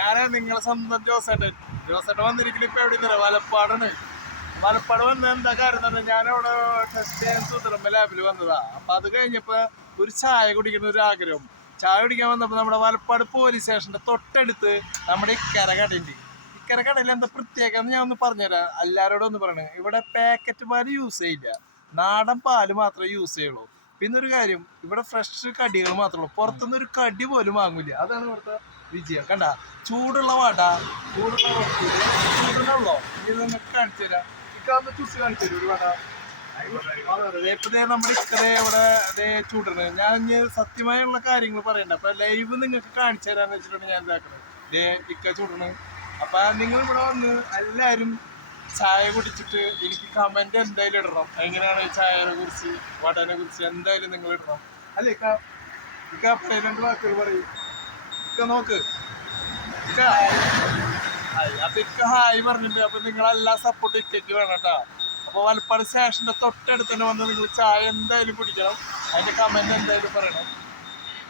ഞാന് നിങ്ങളെ സ്വന്തം ജോസേട്ടൻ വന്നിരിക്കുന്ന ഇപ്പൊ എവിടെ വലപ്പാടാണ്. വലപ്പാട് വന്ന എന്താ കാര്യം തന്നെ, ഞാനവിടെ ടെസ്റ്റ് ചെയ്യാൻ സുധർമ്മ ലാബിൽ വന്നതാ. അപ്പൊ അത് കഴിഞ്ഞപ്പോ ഒരു ചായ കുടിക്കുന്ന ഒരു ആഗ്രഹം. ചായ കുടിക്കാൻ വന്നപ്പോ നമ്മുടെ വലപ്പാട് പോലീസ് സ്റ്റേഷന്റെ തൊട്ടടുത്ത് നമ്മുടെ ഇക്കര കടയുണ്ട്. ഇക്കര കടയിൽ എന്താ പ്രത്യേകത ഞാൻ ഒന്ന് പറഞ്ഞുതരാം, എല്ലാവരോടും ഒന്ന് പറയണേ. ഇവിടെ പാക്കറ്റ് പാല് യൂസ് ചെയ്യില്ല, നാടൻ പാല് മാത്രമേ യൂസ് ചെയ്യുള്ളൂ. പിന്നെ ഒരു കാര്യം, ഇവിടെ ഫ്രഷ് കടികൾ മാത്രമേ ഉള്ളൂ, പുറത്തുനിന്ന് ഒരു കടി പോലും വാങ്ങൂല. അതാണ് ഇവിടുത്തെ വിജയം. കണ്ട, ചൂടുള്ള വട, ചൂടുള്ള റൊട്ടി, ചൂടുള്ളോ ഇത് നിങ്ങൾക്ക് കാണിച്ചു തരാം. ഇക്കാന്ന് ചുട്ട് കാണിച്ചു തരും ഒരു വട. ഇപ്പതേ നമ്മുടെ ഇക്കടെ ഇവിടെ അതേ ചൂടുണ്ട്. ഞാൻ ഇനി സത്യമായുള്ള കാര്യങ്ങൾ പറയണ്ട, അപ്പൊ ലൈവ് നിങ്ങൾക്ക് കാണിച്ചു തരാന്ന് വെച്ചിട്ടാണ് ഞാൻ ഇതാക്കുന്നത്. ഇതേ ഇക്ക ചൂടണ്. അപ്പൊ നിങ്ങൾ ഇവിടെ വന്ന് എല്ലാവരും ചായ കുടിച്ചിട്ട് എനിക്ക് കമന്റ് എന്തായാലും ഇടണം. എങ്ങനെയാണ് ചായനെ കുറിച്ച്, വടനെ കുറിച്ച് എന്തായാലും നിങ്ങൾ ഇടണം. അല്ലേ ഇക്ക? ഇക്ക പറയും, 2 വാക്കുകൾ പറയും. ഇക്ക നോക്ക്, ഇക്ക ഹായ്. അപ്പൊ ഇക്ക ഹായ് പറഞ്ഞിട്ട്, അപ്പൊ നിങ്ങളെല്ലാം സപ്പോർട്ട് ഇക്കയ്ക്ക് വേണം കേട്ടാ. അപ്പൊ വലപ്പാട് സ്റ്റേഷന്റെ തൊട്ടടുത്ത് തന്നെ വന്ന് നിങ്ങൾ ചായ എന്തായാലും കുടിക്കണം. അതിന്റെ കമന്റ് എന്തായാലും പറയണം.